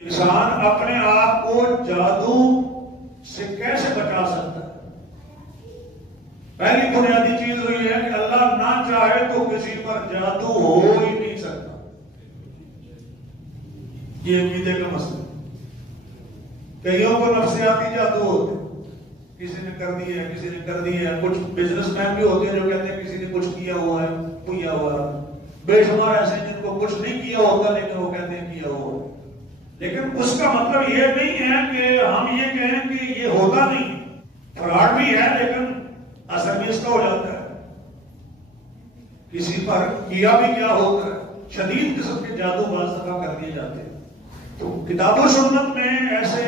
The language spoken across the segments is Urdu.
انسان اپنے آپ کو جادو سے کیسے بچا سکتا ہے؟ پہلی بنیادی چیز ہوئی ہے کہ اللہ نہ چاہے تو کسی پر جادو ہو ہی نہیں سکتا. یہ عقیدے کا مسئلہ. کئیوں کو نفسیاتی جادو ہوتے ہیں، کسی نے کر دیا ہے، کسی نے کر دیا ہے. کچھ بزنس مین بھی ہوتے ہیں جو کہتے ہیں کسی نے کچھ کیا ہوا ہے، کیا ہوا ہے. بے شمار ایسے جن کو کچھ نہیں کیا ہوتا لیکن وہ کہتے ہیں کیا ہوا ہے. لیکن اس کا مطلب یہ نہیں ہے کہ ہم یہ کہیں کہ یہ ہوتا نہیں. فراڈ بھی ہے لیکن اثر بھی اس کا ہو جاتا ہے. کسی پر کیا بھی کیا ہوتا ہے. شدید قسم کے جادو بعض دفعہ کر دیے جاتے ہیں. تو کتاب و سنت میں ایسے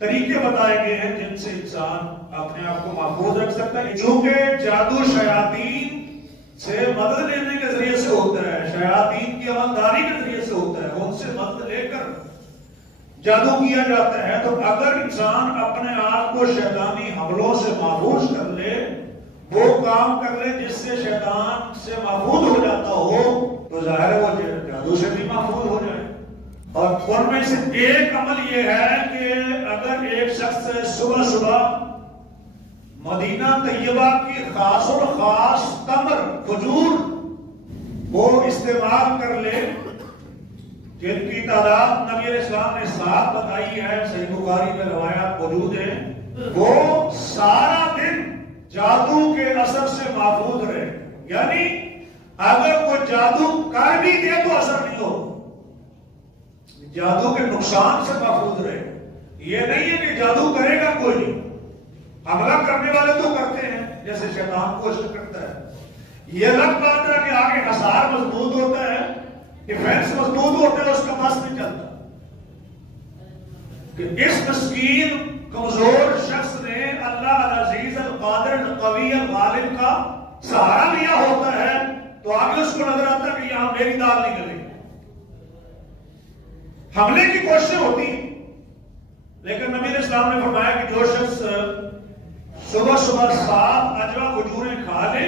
طریقے بتائے گئے ہیں جن سے انسان اپنے آپ کو محفوظ رکھ سکتا ہے. چونکہ جادو شیاطین سے مدد لینے کے ذریعے سے ہوتا ہے، شیاطین کی عملداری کے ذریعے سے ہوتا ہے، ان سے مدد لے کر جادو کیا جاتا ہے. تو اگر انسان اپنے آپ کو شیطانی حملوں سے محفوظ کر لے، وہ کام کر لے جس سے شیطان سے محفوظ ہو جاتا ہو، تو ظاہر ہے وہ جادو سے بھی محفوظ ہو جائے. اور ان میں سے ایک عمل یہ ہے کہ اگر ایک شخص صبح صبح مدینہ طیبہ کی خاص اور خاص تمر کھجور وہ استعمال کر لے، جن کی تعداد نبی علیہ السلام نے 7 بتائی ہے، صحیح بخاری میں روایات موجود ہیں، وہ سارا دن جادو کے اثر سے محفوظ رہے. یعنی اگر کوئی جادو کر بھی دے تو اثر نہیں ہو، جادو کے نقصان سے محفوظ رہے. یہ نہیں ہے کہ جادو کرے گا کوئی نہیں، حملہ کرنے والے تو کرتے ہیں جیسے شیطان کوشش کرتا ہے. یہ الگ بات ہے کہ آگے حصار مضبوط ہوتا ہے، ڈیفینس مضبوط ہوتا ہے، اس کا بس نہیں چلتا. کہ اس مسکین کمزور شخص نے اللہ العزیز القادر القوی الغالب کا سہارا لیا ہوتا ہے تو آگے اس کو نظر آتا ہے کہ یہاں میری دال نہیں گلے. حملے کی کوششیں ہوتی لیکن نبی علیہ السلام نے فرمایا کہ جو شخص صبح صبح 7 اجوا کھجوریں کھا لے،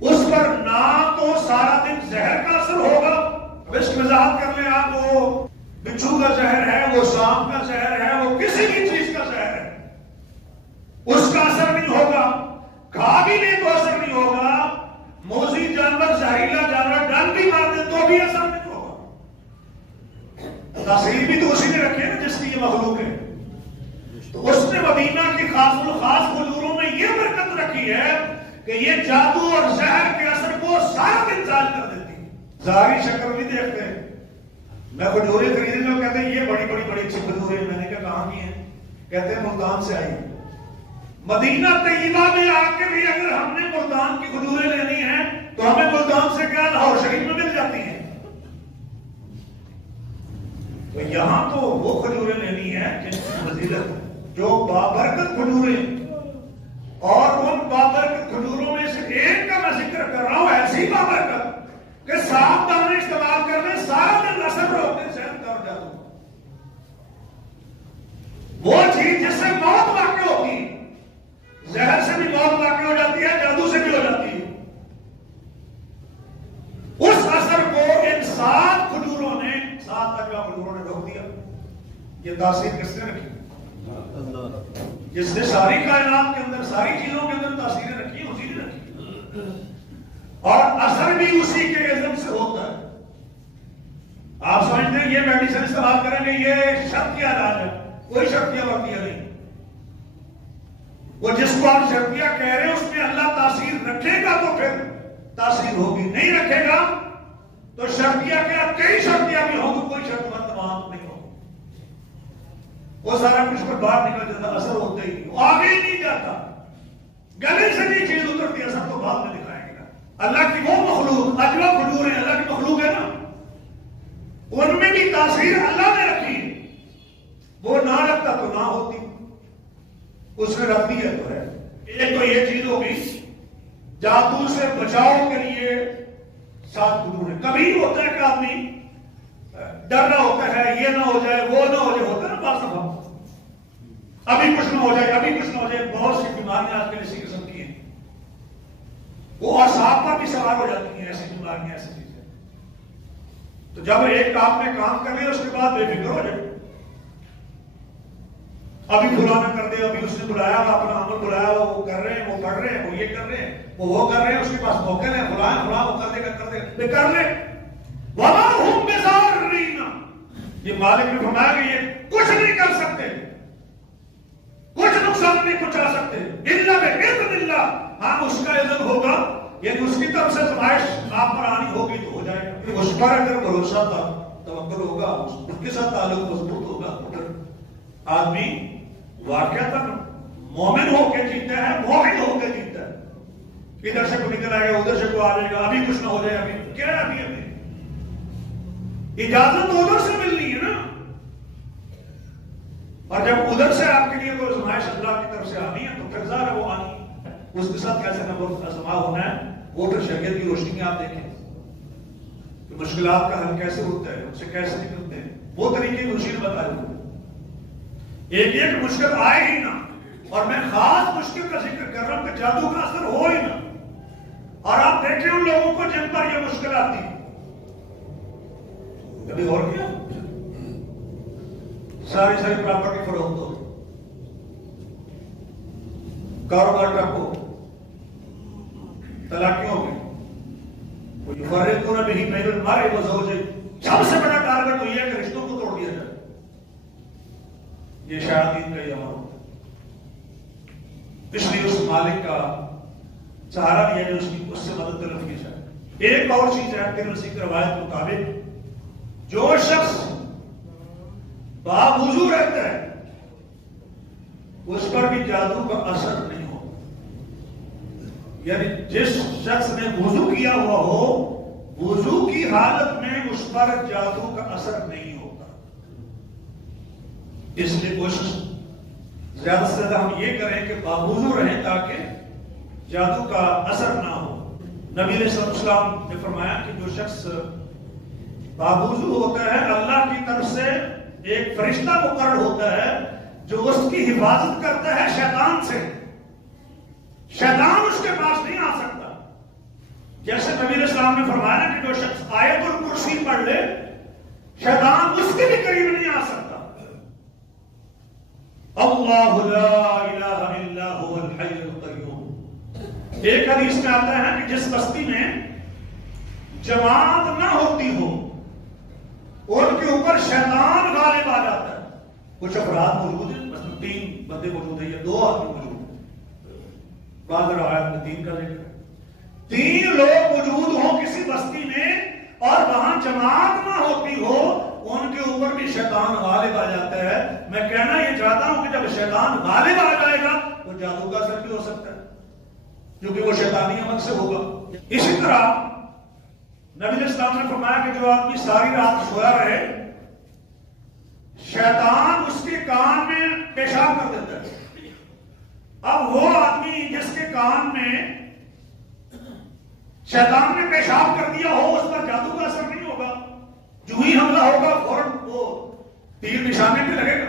اس پر نہ تو سارا دن زہر کا اثر ہوگا. اب اس کی وضاحت کر لیں آپ، وہ بچھو کا زہر ہے، وہ سانپ کا زہر ہے، وہ کسی بھی چیز کا زہر ہے، اس کا اثر نہیں ہوگا. کھا بھی لے تو اثر نہیں ہوگا. موذی جانور، زہریلا جانور ڈنگ بھی مار دے تو بھی اثر نہیں ہوگا. تاثیر بھی تو اسی نے رکھے نا جس کی یہ مخلوق ہے. تو اس نے مدینہ کی خاص الخاص کھجوروں میں یہ برکت رکھی ہے کہ یہ جادو اور زہر کے اثر کو سارا دن ظاہر کر دیتی ہے. ظاہری شکل نہیں دیکھتے. میں کھجوریں خریدنے میں کہتے ہیں یہ بڑی بڑی بڑی اچھی کھجوریں. میں نے کہا کہاں کی ہیں؟ کہتے ہیں ملتان سے آئی. مدینہ طیبہ میں آ کے بھی اگر ہم نے ملتان کی کھجوریں لینی ہیں تو ہمیں ملتان سے کیا لاہور شریف میں مل جاتی ہیں. تو یہاں تو وہ کھجوریں لینی ہے جن کی فضیلت جو بابرکت کھجوریں، اور ان بابرکت کھجوروں میں سے ایک کا میں ذکر کر رہا ہوں، ایسی بابرکت کہ صاف دانے استعمال کر لیں سارا دن اثر روکنے سے کر جاتا. وہ چیز جس سے موت واقع ہوتی ہے، زہر سے بھی موت واقع ہو جاتی ہے، جادو سے بھی ہو جاتی ہے، اس اثر کو ان 7 کھجوروں نے 7 اجوا کھجوروں نے روک دیا. یہ تاثیر کس نے رکھی؟ جس نے ساری کائنات کے اندر، ساری چیزوں کے اندر تاثیریں رکھی ہیں، اسی نے رکھی. اور اثر بھی اسی کے اذن سے ہوتا ہے. آپ سمجھتے ہیں یہ میڈیسن استعمال کریں گے یہ شرط کیا علاج ہے؟ کوئی شرطیاں ورتیاں نہیں. وہ جس کو آپ شرطیاں کہہ رہے ہیں اس میں اللہ تاثیر رکھے گا تو پھر تاثیر ہوگی، نہیں رکھے گا تو شرطیاں کیا، کئی شرطیاں بھی ہوں تو کوئی شرط تمام نہیں ہوگی. وہ سارا کچھ پر باہر نکل جاتا، اثر ہوتا ہی نہیں، وہ آگے ہی نہیں جاتا. گلے سے بھی چیز اترتی ہے، سب تو بعد میں دکھائیں گے. اللہ کی وہ مخلوق اجوا کھجور ہے، اللہ کی مخلوق ہے نا، ان میں بھی تاثیر اللہ نے رکھی. وہ نہ رکھتا تو نہ ہوتی، اس نے رکھ دی ہے تو ہے. ایک تو یہ چیز ہوگی جادو سے بچاؤ کے لیے 7 کھجور ہے. کبھی ہوتا ہے کہ آدمی ڈر رہا ہوتا ہے یہ نہ ہو جائے وہ نہ ہو جائے، ہوتا ہے نا بعض دفعہ، ابھی کچھ نہ ہو جائے ابھی کچھ نہ ہو جائے. بہت سی بیماریاں آج کل اسی قسم کی ہیں، وہ اعصاب پر بھی سوار ہو جاتی ہیں. ایسی بیماریاں، ایسی چیزیں. تو جب ایک آپ نے کام کر لیا اس کے بعد بے فکر ہو جائے، ابھی فلانا کر دے، ابھی اس نے بلایا اپنا عمل بلایا، وہ کر رہے ہیں، وہ پڑھ رہے ہیں، وہ یہ کر رہے ہیں، وہ کر رہے ہیں، اس کے پاس موقع ہے، فلاں وہ کر دے گا، کر لے۔ وَمَا هُمْ بِضَارِّينَ، یہ مالک نے فرمایا کہ یہ کچھ نہیں کر سکتے، کچھ نقصان نہیں پہنچا سکتے، اِلَّا بِإِذْنِ اللَّهِ، ہاں اس کا اذن ہوگا، یعنی اس کی طرف سے زمائش آپ پر آنی ہوگی تو ہو جائے گا۔ اس پر اگر بھروسہ تھا، توکل ہوگا، اس کے ساتھ تعلق مضبوط ہوگا، پھر آدمی واقعہ مومن ہو کے جیتا ہے، مومن ہو کے جیتا ہے۔ ادھر سے کوئی نکل آئے گا، ادھر سے کوئی آ جائے گا، ابھی کچھ نہ ہو جائے، ابھی کیا ہے، ابھی اجازت ادھر سے ملنی ہے نا، اور جب ادھر سے آپ کے لیے کوئی آزمائش اللہ کی طرف سے آنی ہے تو پھر ظاہر ہے وہ آنی ہے، اس کے ساتھ کیسے نمبر آزما ہونا ہے، وہ پھر شریعت کی روشنی میں آپ دیکھیں کہ مشکلات کا حل کیسے ہوتا ہے، ان سے کیسے نکلتے ہیں، وہ طریقے روشنی بتائے ہوئے۔ ایک مشکل آئے ہی نہ، اور میں خاص مشکل کا ذکر کر رہا ہوں کہ جادو کا اثر ہو ہی نہ، اور آپ دیکھیں ان لوگوں کو جن پر یہ مشکل آتی ہے، کبھی اور کیا ساری پراپرٹی فروخت ہو، کاروبار ٹھپ ہو، طلاقیں ہو گئی، یفرقون بہ بین المرء وزوجہ، سب سے بڑا ٹارگٹ تو یہ ہے کہ رشتوں کو توڑ دیا جائے۔ یہ شیاطین کا یہ عمل ہوتا ہے، اس لیے اس مالک کا سہارا لیا جائے، اس سے مدد طلب کی جائے۔ ایک اور چیز ہے ترمذی کی روایت کے مطابق، جو شخص باوضو رہتا ہے اس پر بھی جادو کا اثر نہیں ہوتا، یعنی جس شخص نے وضو کیا ہوا ہو، وضو کی حالت میں اس پر جادو کا اثر نہیں ہوتا۔ اس لیے کوشش زیادہ سے زیادہ ہم یہ کریں کہ باوضو رہیں تاکہ جادو کا اثر نہ ہو۔ نبی علیہ السلام نے فرمایا کہ جو شخص باوضو ہوتا ہے، اللہ کی طرف سے ایک فرشتہ مقرر ہوتا ہے جو اس کی حفاظت کرتا ہے شیطان سے، شیطان اس کے پاس نہیں آ سکتا۔ جیسے نبی علیہ السلام نے فرمایا کہ جو شخص آیت الکرسی پڑھ لے، شیطان اس کے بھی قریب نہیں آ سکتا۔ اللہ لا الہ الا هو الحی القیوم، ایک حدیث میں آتا ہے کہ جس بستی میں جماعت نہ ہوتی ہو ان کے اوپر شیطان غالب آ جاتا ہے۔ کچھ افراد موجود ہیں، مثلا 3 بندے موجود ہیں یا 2 آدمی موجود ہیں، بعض روایت میں 3 کا ذکر ہے، 3 لوگ موجود ہوں کسی بستی میں اور وہاں جماعت نہ ہوتی ہو، ان کے اوپر بھی شیطان غالب آ جاتا ہے۔ میں کہنا یہ چاہتا ہوں کہ جب شیطان غالب آ جائے گا تو جادو کا اثر بھی ہو سکتا ہے، کیونکہ وہ شیطانی عمل سے ہوگا۔ اسی طرح نبی علیہ السلام نے فرمایا کہ جو آدمی ساری رات سویا رہے، شیطان اس کے کان میں پیشاب کر دیتا ہے۔ اب وہ آدمی جس کے کان میں شیطان نے پیشاب کر دیا ہو، اس پر جادو کا اثر نہیں ہوگا، جو ہی حملہ ہوگا فوراً وہ تیر نشانے پہ لگے گا۔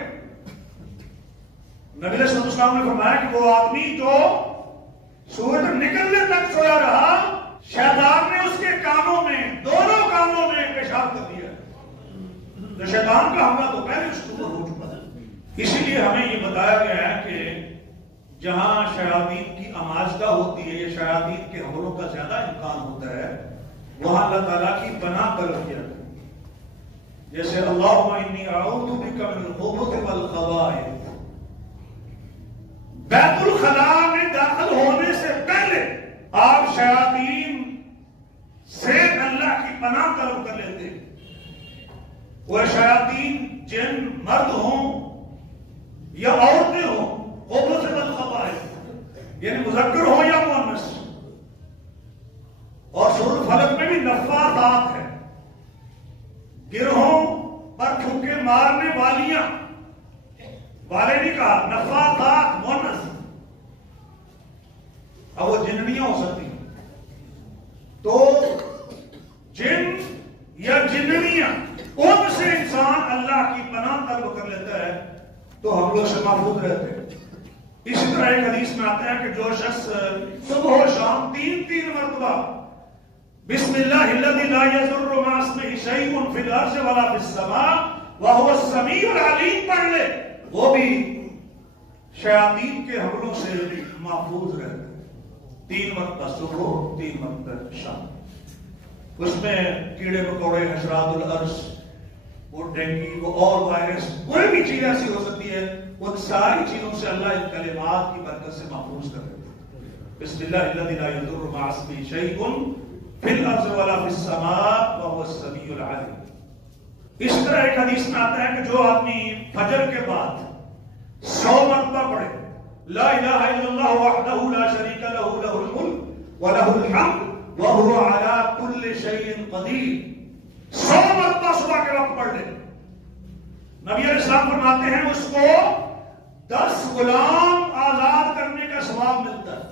نبی علیہ السلام نے فرمایا کہ وہ آدمی جو سورج نکلنے تک سویا رہا، شیطان نے اس کے کانوں میں، دونوں کانوں میں پیشاب کر دیا، تو شیطان کا حملہ تو پہلے اس کو ہو چکا ہے۔ اسی لیے ہمیں یہ بتایا گیا ہے کہ جہاں شیاطین کی آماجدہ ہوتی ہے یا شیاطین کے حملوں کا زیادہ امکان ہوتا ہے، وہاں اللہ تعالیٰ کی پناہ طلب کیا جائے، جیسے اللہم انی اعوذ بک من الخبث والخبائث۔ بیت الخلاء میں داخل ہونے سے پہلے آپ شیاطین سے اللہ کی پناہ طلب کر لیتے ہیں۔ وہ شیاطین جن مرد ہوں یا عورتیں ہوں، خبث والخبائث یعنی مذکر ہو یا مؤنث، اور سورۃ فلق میں بھی نفاثات ہے، گروہوں پر پھونکے مارنے والیاں، والے نہیں کہا، نفاثات مؤنث، اب وہ جننیاں ہو سکتی ہیں، تو جن یا جننیاں ان سے انسان اللہ کی پناہ طلب کر لیتا ہے تو ہم لوگ سے محفوظ رہتے ہیں۔ اسی طرح ایک حدیث میں آتا ہے کہ جو شخص صبح و شام 3 مرتبہ بسم اللہ الذی لا یضر مع اسمہ شیء فی الارض ولا فی السماء وہو السمیع العلیم پڑھ لے، وہ بھی شیاطین کے حملوں سے محفوظ رہتے ہیں۔ 3 مرتبہ صبح، 3 مرتبہ شام۔ اس میں کیڑے مکوڑے، حشرات الارض، وہ ڈینگی، وہ اور وائرس، کوئی بھی چیز ایسی ہو سکتی ہے، ان ساری چیزوں سے اللہ ان کلمات کی برکت سے محفوظ کر دیتے ہیں۔ بسم اللہ الذی لا یضر مع اسمہ شیء فی الارض ولا فی السماء وهو السمیع العلیم۔ اس طرح ایک حدیث میں آتا ہے کہ جو آدمی فجر کے بعد 100 مرتبہ پڑھے لا الہ الا اللہ وحدہ لا شریک لہ لہ الملک ولہ الحمد وهو علی کل شیء قدیر، 100 مرتبہ صبح کے وقت پڑھ لے، نبی علیہ السلام فرماتے ہیں اس کو 10 غلام آزاد کرنے کا ثواب ملتا ہے۔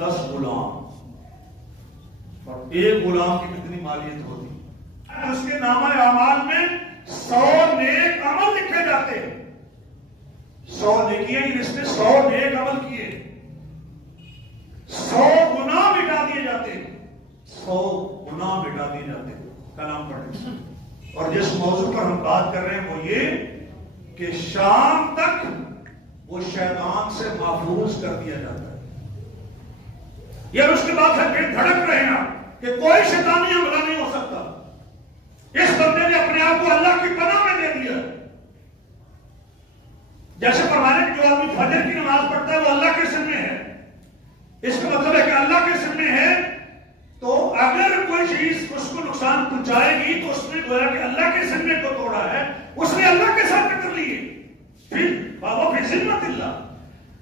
10 غلام، اور ایک غلام کی کتنی مالیت ہوتی ہے؟ اس کے نامہ اعمال میں 100 نیک عمل لکھے جاتے ہیں۔ 100 نیکیاں، اس نے 100 نیک عمل کیے، 100 گناہ مٹا دیے جاتے ہیں، 100 گناہ مٹا دیے جاتے ہیں کلام پڑھنے سے۔ اور جس موضوع پر ہم بات کر رہے ہیں وہ یہ کہ شام تک وہ شیطان سے محفوظ کر دیا جاتا ہے۔ یہ اس کے بعد پھر دھڑک رہے ہیں کہ کوئی شیطانی حملہ نہیں ہو سکتا۔ اس بندے نے اپنے آپ کو اللہ کی پناہ میں دے دیا۔ جیسے فرمانے کہ جو آدمی فجر کی نماز پڑھتا ہے وہ اللہ کے ذمہ ہے، اس کا مطلب ہے کہ اللہ کے ذمہ ہے، تو اگر کوئی چیز اس کو نقصان پہنچائے گی تو اس نے گویا کہ اللہ کے ذمہ کو توڑا ہے، اس نے اللہ کے ساتھ ٹکر لی، پھر بابا فی ذمت اللہ۔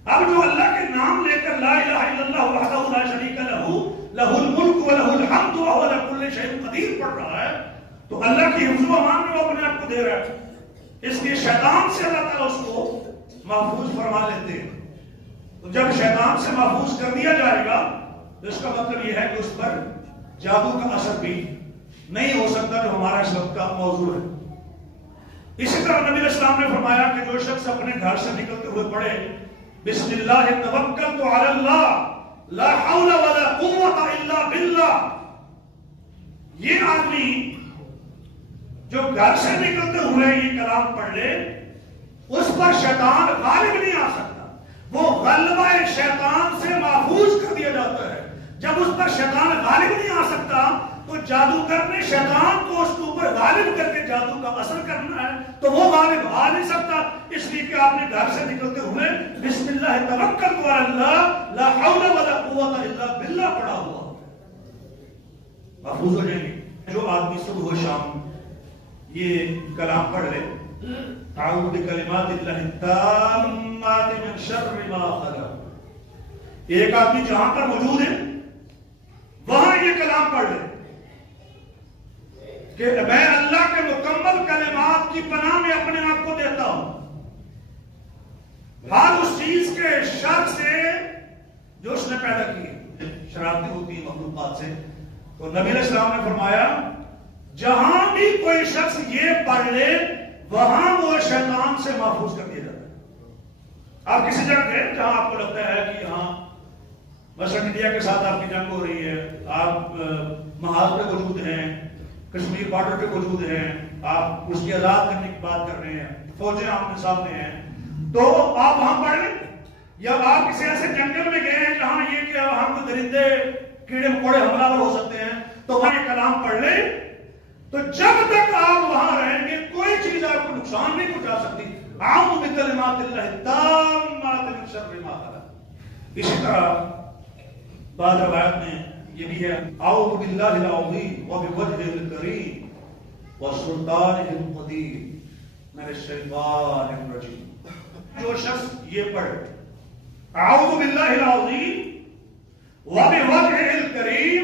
اب جو اللہ کے نام لے کر لا الہ الا اللہ وحدہ لا شریک لہ لہ الملک ولہ الحمد وہو علی کل شیء قدیر پڑھ رہا ہے، تو اللہ کی حفظ و امان میں وہ اپنے آپ کو دے رہا ہے۔ اس لیے شیطان سے اللہ تعالیٰ اس کو محفوظ فرما لیتے ہیں۔ تو جب شیطان سے محفوظ کر دیا جائے گا تو اس کا مطلب یہ ہے کہ اس پر جادو کا اثر بھی نہیں ہو سکتا، جو ہمارا اس وقت کا موضوع ہے۔ اسی طرح نبی علیہ السلام نے فرمایا کہ جو شخص اپنے گھر سے نکلتے ہوئے پڑھے بسم اللہ توکلت علی اللہ لا حول ولا قوت الا باللہ، یہ آدمی جو گھر سے نکلتے ہوئے یہ کلام پڑھ لے اس پر شیطان غالب نہیں آ سکتا، وہ غلبہ شیطان سے محفوظ کر دیا جاتا ہے۔ جب اس پر شیطان غالب نہیں آ سکتا تو جادوگر نے شیطان کو اس کے اوپر غالب کر کے جادو کا اثر کرنا ہے، تو وہ غالب آ نہیں سکتا۔ اس لیے کہ آپ نے گھر سے نکلتے ہوئے بسم اللہ توکلت علی اللہ لا حول ولا قوت الا باللہ پڑھا ہوا محفوظ ہو جائیں گے۔ جو آدمی صبح و شام یہ کلام پڑھ لے اعوذ بکلمات اللہ التامات من شر ما خلق، ایک آدمی جہاں پر موجود ہے وہاں یہ کلام پڑھ لے کہ میں اللہ کے مکمل کلمات کی پناہ میں اپنے آپ کو دیتا ہوں ہر اس چیز کے شر سے جو اس نے پیدا کی، شرارتی ہوتی ہے مخلوقات سے۔ تو نبی علیہ السلام نے فرمایا جہاں بھی کوئی شخص یہ پڑھ لے وہاں وہ شیطان سے محفوظ کر دیا جاتا ہے۔ آپ کسی جگہ گئے جہاں آپ کو لگتا ہے کہ یہاں مثلا انڈیا کے ساتھ آپ کی جنگ ہو رہی ہے، آپ محاذ پہ موجود ہیں، کشمیر بارڈر پہ موجود ہیں، آپ اس کی آزاد کرنے کی بات کر رہے ہیں، فوجیں آمنے سامنے ہیں، تو آپ وہاں پڑھ لیں، یا آپ کسی ایسے جنگل میں گئے ہیں جہاں یہ کہ وہاں کو درندے کیڑے مکوڑے حملہ ور ہو سکتے ہیں، تو وہاں یہ کلام پڑھ لیں، تو جب تک آپ وہاں رہیں گے کوئی چیز آپ کو نقصان نہیں پہنچا سکتی۔ اعوذ بکلمات اللہ التامات من شر ما خلق۔ اسی طرح بعض روایت میں یہ بھی ہے اعوذ باللہ العظیم وبوجہہ الکریم وسلطانہ القدیر من الشیطان الرجیم۔ جو شخص یہ پڑھے اعوذ باللہ العظیم وبوجہہ الکریم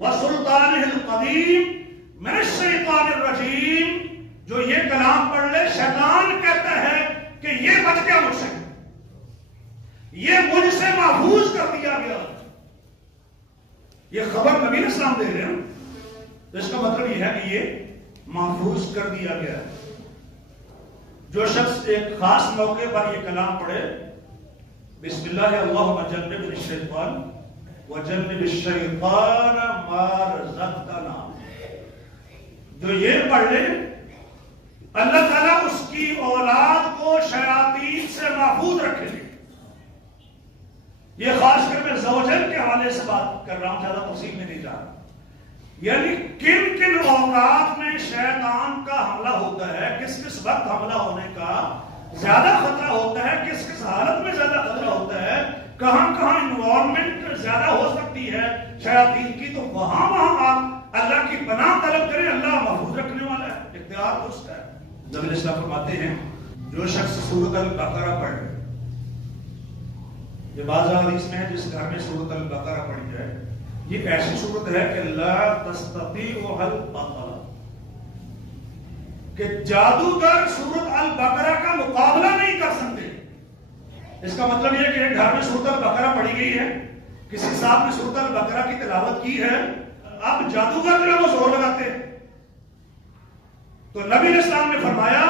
وسلطانہ القدیر من الشیطان الرجیم، جو یہ کلام پڑھ لے شیطان کہتا ہے کہ یہ بچ گیا مجھ سے، یہ مجھ سے محفوظ کر دیا گیا۔ یہ خبر نبی علیہ السلام دے رہے ہیں، تو اس کا مطلب یہ ہے کہ یہ محفوظ کر دیا گیا۔ جو شخص ایک خاص موقع پر یہ کلام پڑھے بسم اللہ اللہم جنبنا الشیطان وَجَنِّبِ الشَّيْطَانَ مَا رَزَقْتَنَا. جو یہ پڑھ لے اللہ تعالیٰ اس کی اولاد کو شیاطین سے محفوظ رکھے. یہ خاص کر میں زوجن کے حوالے سے بات کر رہا ہوں، زیادہ تفصیل میں نہیں جا رہا. یعنی کن کن اوقات میں شیطان کا حملہ ہوتا ہے، کس کس وقت حملہ ہونے کا زیادہ خطرہ ہوتا ہے، کس کس حالت میں زیادہ خطرہ ہوتا ہے، کہاں کہاں انوالومنٹ زیادہ ہو سکتی ہے شیاطین کی، تو وہاں آپ اللہ کی پناہ طلب کریں. اللہ محفوظ رکھنے والا ہے، اختیار درست ہے. نبی علیہ السلام فرماتے ہیں جو شخص سورۃ البقرہ پڑھے، یہ بعض حدیث میں ہے جس گھر میں سورۃ البقرہ پڑھی جائے، یہ ایسی صورت ہے کہ لا تستطيعها البطلة، کہ جادوگر سورۃ البقرہ کا مقابلہ نہیں کر سکتے. اس کا مطلب یہ کہ ایک گھر میں سورۃ البقرہ پڑھی گئی ہے، کسی صاحب نے سورۃ البقرہ کی تلاوت کی ہے، اب جادوگر جو ہے وہ زور لگاتے ہیں. تو نبی علیہ السلام نے فرمایا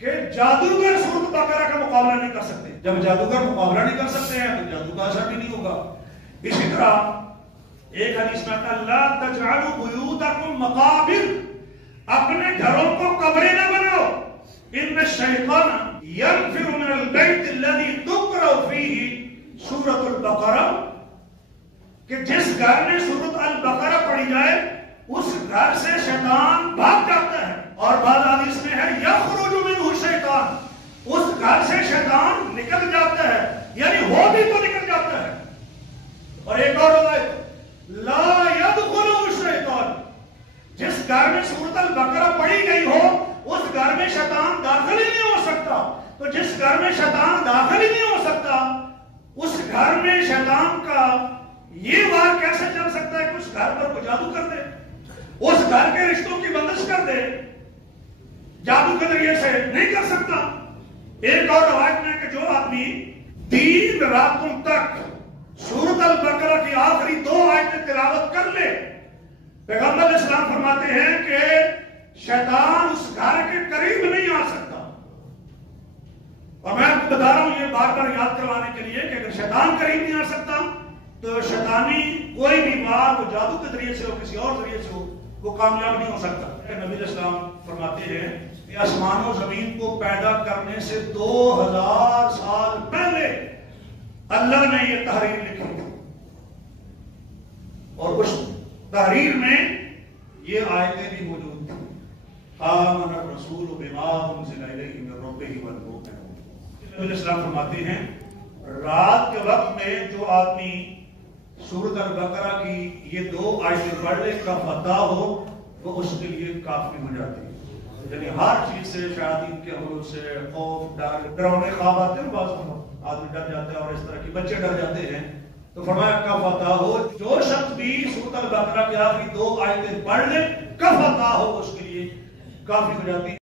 کہ جادوگر سورۃ البقرہ کا مقابلہ نہیں کر سکتے. جب جادوگر مقابلہ نہیں کر سکتے ہیں تو جادو کا اثر بھی نہیں ہوگا. اسی طرح ایک حدیث میں آتا ہے لا تجعلوا بیوتکم مقابر، اپنے گھروں کو قبریں نہ بناؤ. ان الشیطان ينفر من البیت الذی تقرأ فیہ سورۃ البقرہ، کہ جس گھر میں سورۃ البقرہ پڑھی جائے اس گھر سے شیطان بھاگ جاتا ہے. اور بعض حدیث میں ہے یخرج منہ الشیطان، اس گھر سے شیطان نکل جاتا ہے، یعنی وہ بھی تو نکل جاتا ہے. اور ایک اور روایت لا يدخل الشیطان، جس گھر میں سورۃ البقرہ پڑھی گئی ہو اس گھر میں شیطان داخل ہی نہیں ہو سکتا. تو جس گھر میں شیطان داخل ہی نہیں ہو سکتا اس گھر میں شیطان کا یہ وار کیسے چل سکتا ہے کہ اس گھر پر کوئی جادو کر دے، اس گھر کے رشتوں کی بندش کر دے؟ جادو کے ذریعے سے نہیں کر سکتا. ایک اور روایت میں کہ جو آدمی 3 راتوں تک سورۃ البقرہ کی آخری 2 آیتیں تلاوت کر لے، پیغمبر علیہ السلام فرماتے ہیں کہ شیطان اس گھر کے قریب نہیں آ سکتا. اور میں آپ کو بتا رہا ہوں یہ بار بار یاد کروانے کے لیے کہ اگر شیطان قریب نہیں آ سکتا تو شیطانی کوئی بھی بات وہ جادو کے ذریعے سے ہو کسی اور ذریعے سے ہو وہ کامیاب نہیں ہو سکتا. نبی علیہ السلام فرماتے ہیں کہ آسمان و زمین کو پیدا کرنے سے 2000 سال پہلے اللہ نے یہ تحریر لکھی اور اس تحریر میں یہ آیتیں بھی موجود تھیں. آمن الرسول بما انزل الیہ من ربہ والمؤمنون. نبی علیہ السلام فرماتے ہیں رات کے وقت میں جو آدمی سورۃ البقرہ کی یہ 2 آیتیں پڑھ لے کا فتح ہو وہ اس کے لیے کافی ہو جاتی ہے. یعنی ہر چیز سے، شیاطین کے حملوں سے، خوف، ڈر، ڈراؤنے خواب آتے ہیں، بعض آدمی ڈر جاتا ہے اور اس طرح کی بچے ڈر جاتے ہیں. تو فرمایا کا فتح ہو، جو شخص بھی سورۃ البقرہ کی آخری 2 آیتیں پڑھ لے کا فتح ہو اس کے لیے کافی ہو جاتی ہے.